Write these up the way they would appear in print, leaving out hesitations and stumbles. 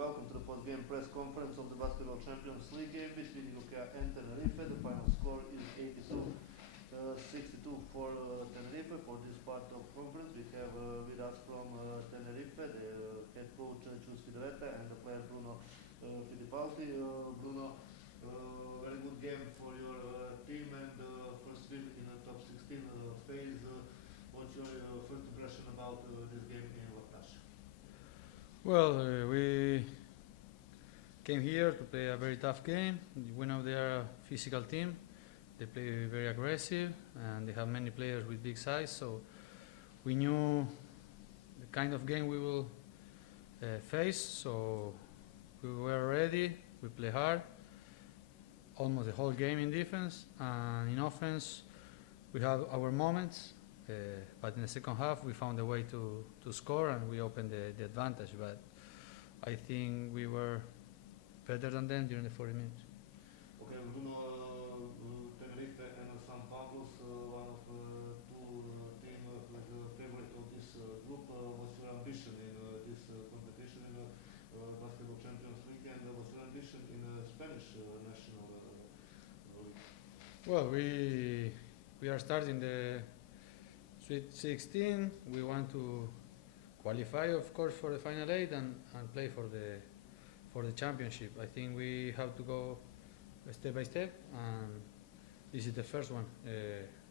welcome to the post-game press conference of the Basketball Champions League game between Igokea and Tenerife. The final score is 82-62 for Tenerife. For this part of conference, we have with us from Tenerife the head coach Chus Fidreta and the player Bruno Fittipaldi. Bruno, very good game for your team and first win in the top 16 phase. What's your first impression about this game in Latash? Well, we came here to play a very tough game. We know they are a physical team. They play very aggressive and they have many players with big size. So we knew the kind of game we will face. So we were ready. We play hard. Almost the whole game in defense. And in offense, we have our moments. But in the second half, we found a way to score and we opened the advantage. But I think we were better than them during the 40 minutes. Okay, Bruno, Tenerife and San Pablo's one of two team like favorite of this group. What's your ambition in this competition in Basketball Champions League, and what's your ambition in Spanish national league? Well, we are starting the Sweet 16. We want to qualify, of course, for the Final 8 and play for the championship. I think we have to go step by step, and this is the first one.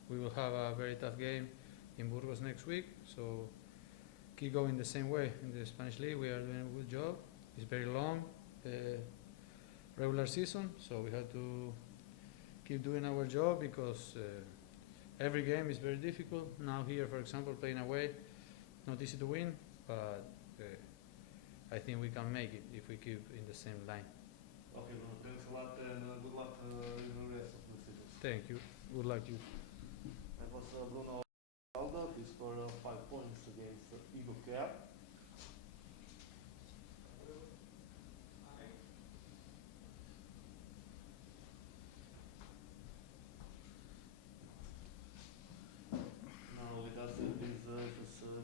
We will have a very tough game in Burgos next week, so keep going the same way. In the Spanish League, we are doing a good job. It's very long regular season, so we have to keep doing our job because every game is very difficult. Now here, for example, playing away, not easy to win, but I think we can make it if we keep in the same line. Okay, well, thanks a lot and good luck in the rest of the season. Thank you. Good luck to you. That was Bruno Aldo. He scored 5 points against Igokea. Now with us is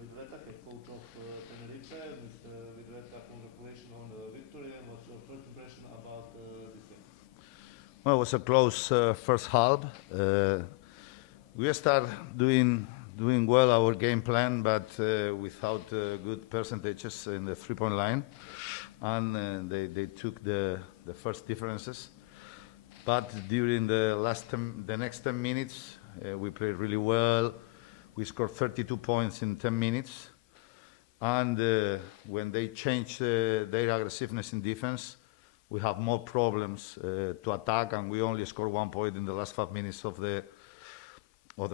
Vidreta, head coach of Tenerife. Mr. Vidreta, congratulations on the victory, and what's your first impression about this game? Well, it was a close first half. We start doing well our game plan, but without good percentages in the three-point line, and they took the first differences. But during the next 10 minutes, we played really well. We scored 32 points in 10 minutes, and when they changed their aggressiveness in defense, we have more problems to attack, and we only scored 1 point in the last 5 minutes of the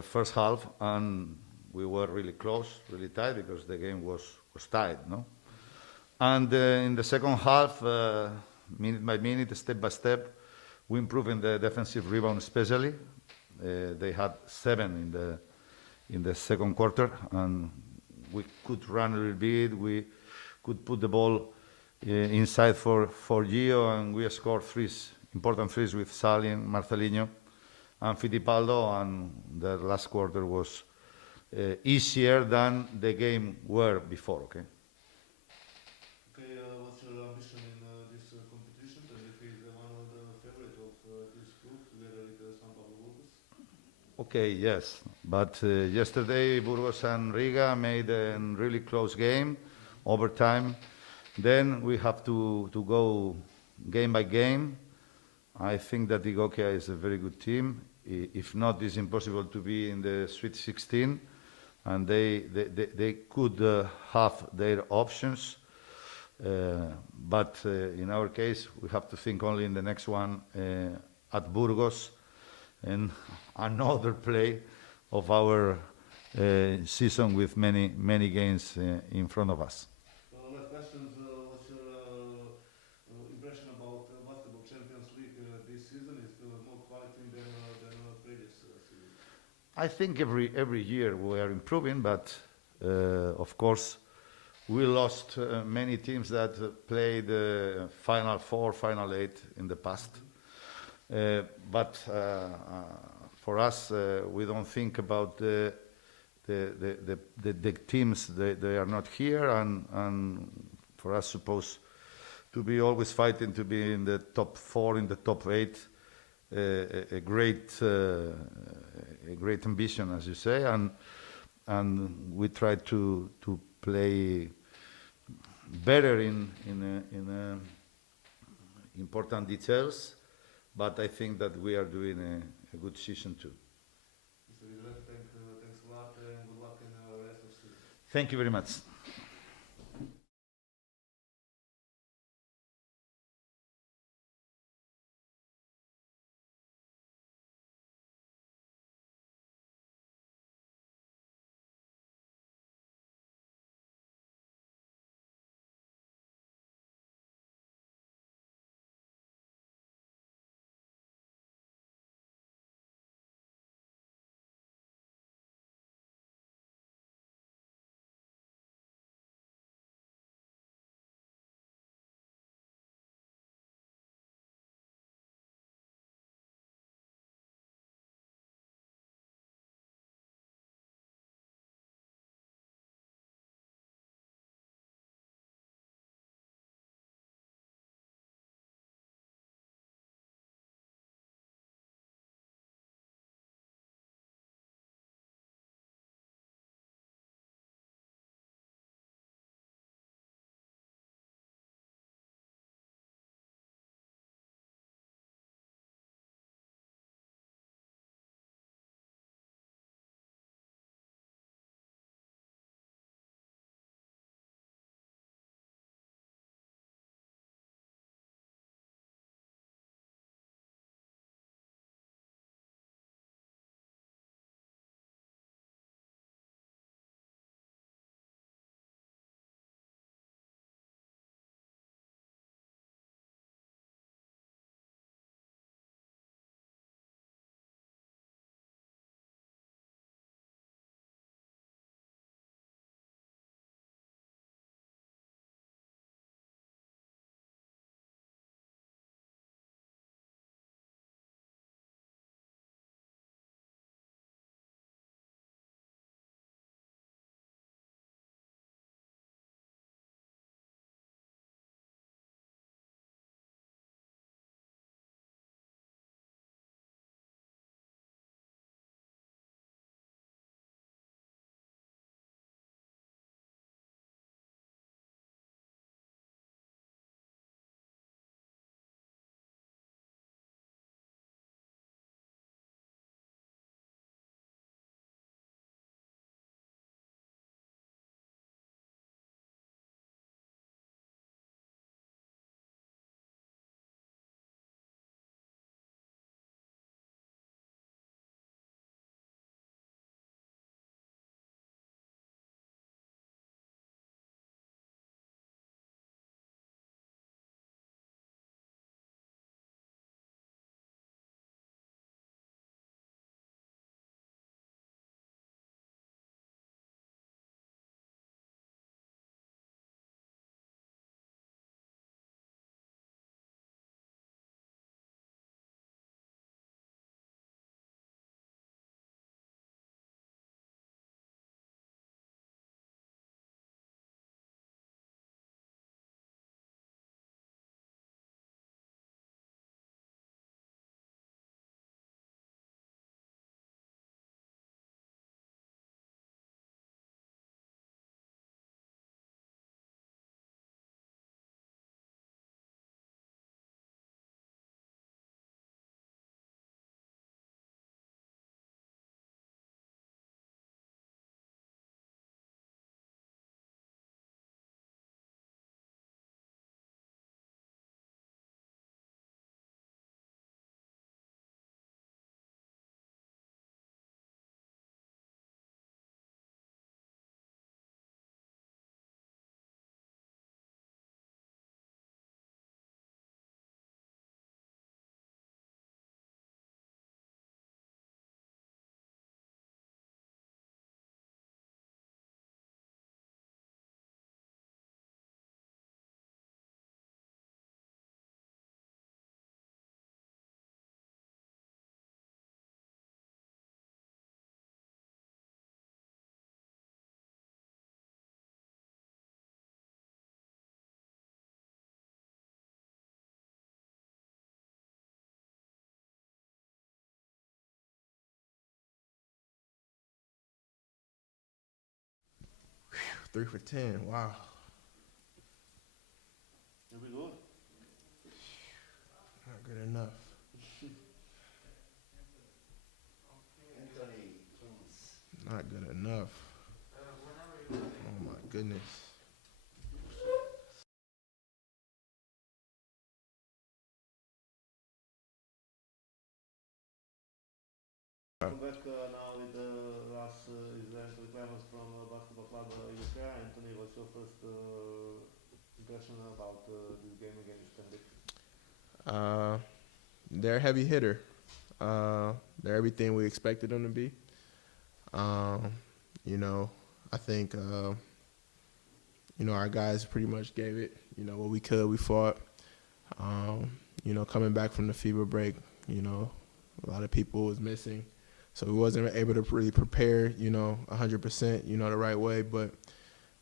first half, and we were really close, really tight, because the game was tight, no? And in the second half, minute by minute, step by step, we improved in the defensive rebound especially. They had 7 in the second quarter, and we could run a little bit, we could put the ball inside for Gio, and we scored important threes with Salin, Marcelinho, and Fittipaldo, and the last quarter was easier than the game were before, okay? Okay, what's your ambition in this competition? Tenerife is one of the favorites of this group, together with San Pablo Burgos. Okay, yes, but yesterday Burgos and Riga made a really close game, overtime. Then we have to go game by game. I think that Igokea is a very good team. If not, it's impossible to be in the Sweet 16, and they could have their options. But in our case, we have to think only in the next one at Burgos, and another play of our season with many games in front of us. Last questions. What's your impression about Basketball Champions League this season? Is there more quality than previous season? I think every year we are improving, but of course we lost many teams that played Final 4, Final 8 in the past. But for us, we don't think about the teams. They are not here, and for us, suppose to be always fighting to be in the top 4, in the top 8. A great ambition, as you say, and we try to play better in important details, but I think that we are doing a good season too. Mr. Vidal, thanks a lot and good luck in the rest of the season. Thank you very much. 3 for 10. Wow. It'll be good. Not good enough. Not good enough. Oh my goodness. Come back now with us is Anthony Clemens from Basketball Club Igokea. Anthony, what's your first impression about this game against Tenerife? They're a heavy hitter. They're everything we expected them to be. You know, I think, you know, our guys pretty much gave it, you know, what we could. We fought. You know, coming back from the FIBA break, you know, a lot of people was missing. So we wasn't able to really prepare, you know, 100%, you know, the right way. But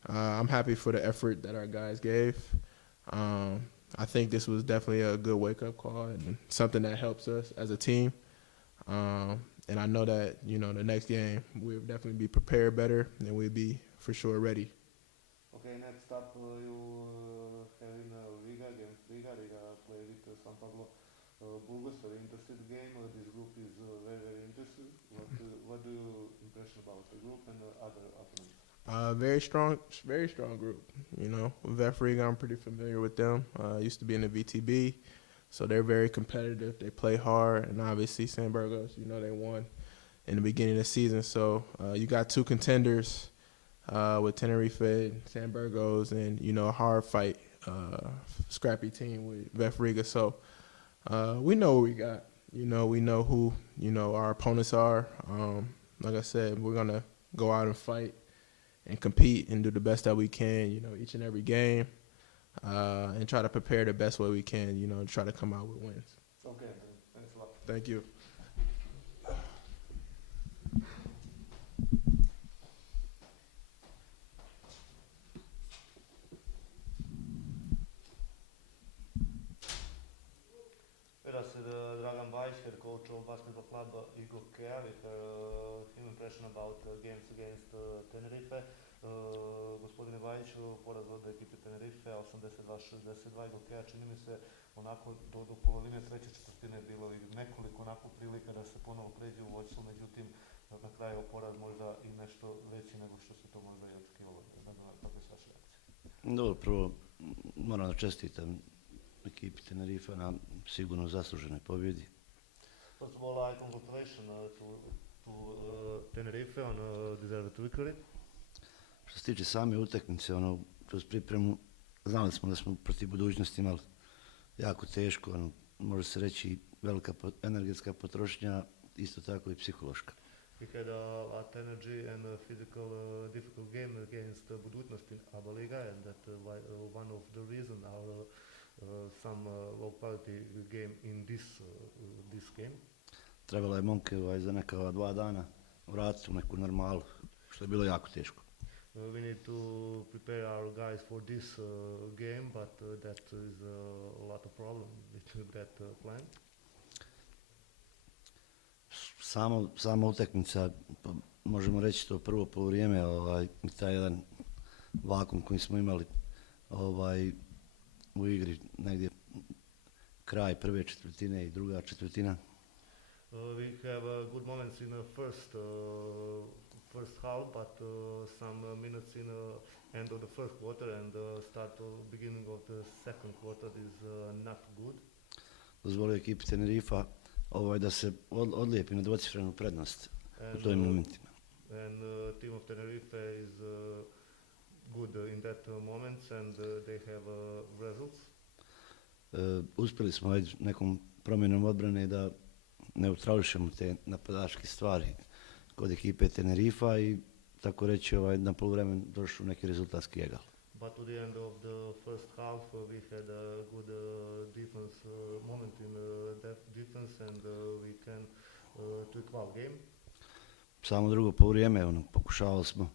I'm happy for the effort that our guys gave. I think this was definitely a good wake-up call and something that helps us as a team. And I know that, you know, the next game we'll definitely be prepared better and we'll be for sure ready. Okay, next up you have in Riga against Riga. Riga play with San Pablo Burgos. Very interesting game. This group is very, very interesting. What do you impression about the group and other opponents? Very strong group. You know, VF Riga, I'm pretty familiar with them. Used to be in the VTB, so they're very competitive. They play hard, and obviously San Burgos, you know, they won in the beginning of the season. So you got two contenders with Tenerife and San Burgos, and you know, a hard fight, scrappy team with VF Riga. So we know what we got. You know, we know who, you know, our opponents are. Like I said, we're gonna go out and fight and compete and do the best that we can, you know, each and every game, and try to prepare the best way we can, you know, and try to come out with wins. Okay, thanks a lot. Thank you. With us is Dragan Bajic, head coach of Basketball Club Igokea, with him impression about games against Tenerife. Gospodine Bajiću, poraz od ekipe Tenerife, 82-62, Igokea, čini mi se onako do polovine treće četvrtine bilo i nekoliko onako prilika da se ponovo pređe u vodstvo, međutim na kraju poraz možda i nešto veći nego što se to možda i očekivalo. Kako je s vaša reakcija? Dobro, prvo moram da čestitam ekipi Tenerife na sigurno zasluženoj pobjedi. First of all, congratulations to Tenerife on deserved victory. Što se tiče same utakmice, kroz pripremu, znali smo da smo protiv budućnosti imali jako teško, može se reći velika energetska potrošnja, isto tako i psihološka. We had a lot energy and a physical difficult game against budućnost in ABA Liga, and that one of the reason are some low quality game in this game. Trebalo je momke za neka 2 dana vratiti u neku normalu, što je bilo jako teško. We need to prepare our guys for this game, but that is a lot of problem with that plan. Sama utakmica, možemo reći to prvo poluvrijeme, taj jedan vakum koji smo imali u igri, negdje kraj prve četvrtine i druga četvrtina. We have good moments in the first half, but some minutes in end of the first quarter and start of beginning of the second quarter is not good. Dozvolio ekipi Tenerifa da se odlijepi na dvocifrenu prednost u tojim momentima. And team of Tenerife is good in that moments and they have results. Uspjeli smo nekom promjenom odbrane da neutrališemo te napadačke stvari kod ekipe Tenerifa i tako reći na poluvremenu došao neki rezultatski egal. But to the end of the first half, we had a good defense moment in that defense and we can to equal game. Samo drugo poluvrijeme, pokušavali smo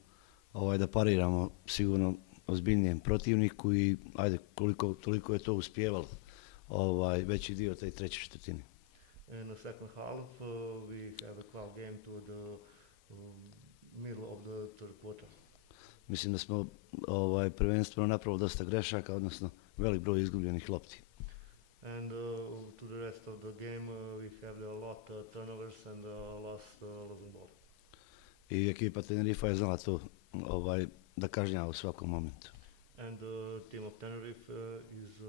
da pariramo sigurno ozbiljnijem protivniku i toliko je to uspjevalo veći dio te treće četvrtine. In the second half, we have a equal game to the middle of the third quarter. Mislim da smo prvenstveno napravili dosta grešaka, odnosno velik broj izgubljenih lopti. And to the rest of the game, we have a lot turnovers and lost losing ball. I ekipa Tenerifa je znala to da kažnjava u svakom momentu. And the team of Tenerife is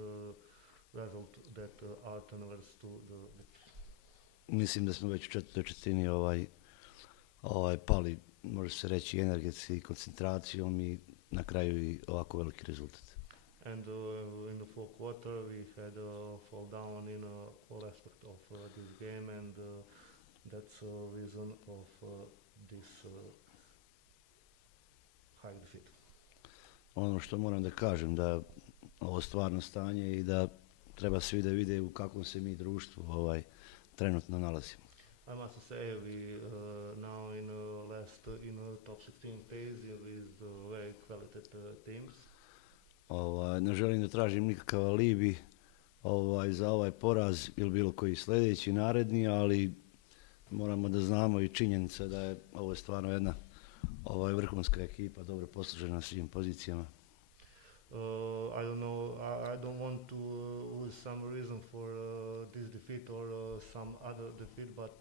result that our turnovers to the victory. Mislim da smo već u četvrtoj četvrtini pali, može se reći, energetski, koncentracijom i na kraju i ovako veliki rezultat. And in the fourth quarter, we had a fall down in all aspect of this game, and that's a reason of this high defeat. Ono što moram da kažem da ovo stvarno stanje i da treba svi da vide u kakvom se mi društvu trenutno nalazimo. I must say we now in top 16 phase with very qualitative teams. Ne želim da tražim nikakav alibi za ovaj poraz ili bilo koji sljedeći naredni, ali moramo da znamo i činjenica da je ovo stvarno jedna vrhunska ekipa, dobro poslužena na svim pozicijama. I don't know, I don't want to lose some reason for this defeat or some other defeat, but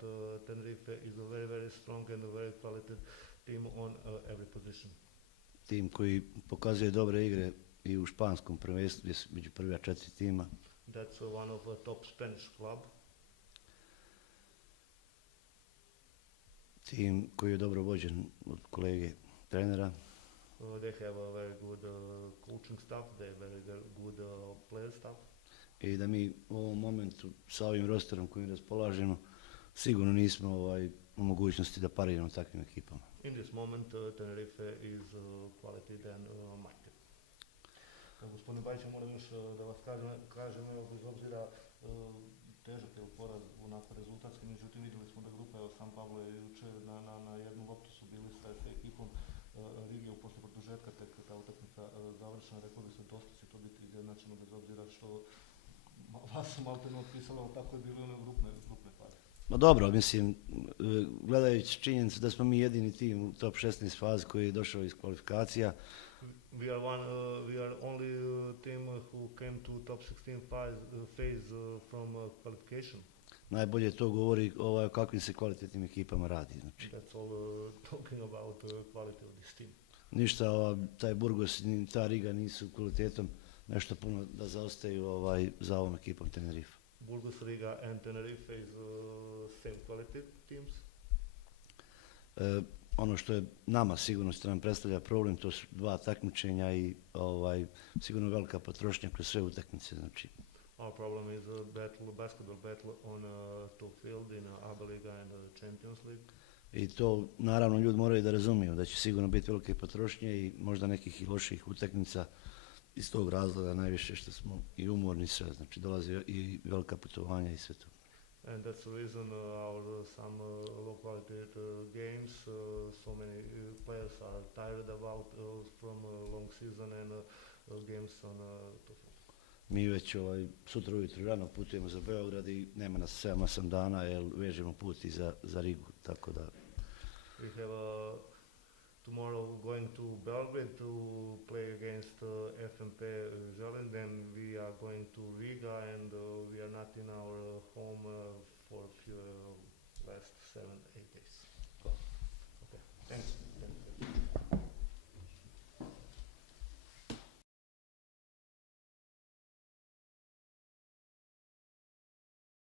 Tenerife is a very, very strong and a very qualitative team on every position. Tim koji pokazuje dobre igre i u španskom prvenstvu, gdje su među prva 4 tima. That's one of the top Spanish club. Tim koji je dobro vođen od kolege trenera. They have a very good coaching staff, they have very good player staff. I da mi u ovom momentu sa ovim rosterom kojim raspolažemo sigurno nismo u mogućnosti da pariramo takvim ekipama. In this moment, Tenerife is quality than Martin. Gospodine Bajić, moram još da vas kažem, evo, bez obzira težak je poraz onako rezultatski, međutim vidjeli smo da grupa, evo sam Pavlo je jučer na jednu loptu su bili sa ekipom Rigiju poslije produžetka, tek ta utakmica završena, rekao bi se dosta će to biti izjednačeno bez obzira što vas malo te otpisalo, ali tako je bilo i one grupne faze. No dobro, mislim, gledajući činjenicu da smo mi jedini tim u top 16 fazi koji je došao iz kvalifikacija. We are only team who came to top 16 phase from qualification. Najbolje to govori o kakvim se kvalitetnim ekipama radi. Znači. That's all talking about quality of this team. Ništa, taj Burgos ni ta Riga nisu kvalitetom nešto puno da zaostaju za ovom ekipom Tenerife. Burgos, Riga and Tenerife is same quality teams. Ono što je nama sigurno što nam predstavlja problem, to su 2 takmičenja i sigurno velika potrošnja kroz sve utakmice. Znači. Our problem is a basketball battle on top field in ABA Liga and Champions League. I to naravno ljudi moraju da razumiju da će sigurno biti velike potrošnje i možda nekih i loših utakmica iz tog razloga najviše što smo i umorni sve, znači dolazi i velika putovanja i sve to. And that's the reason our some low quality games, so many players are tired about from long season and games on top field. Mi već sutra ujutro rano putujemo za Beograd i nema nas 7-8 dana jer vežemo put i za Rigu, tako da. We have tomorrow going to Belgrade to play against FMP Želin, then we are going to Riga and we are not in our home for a few last 7-8 days. Okay, thanks.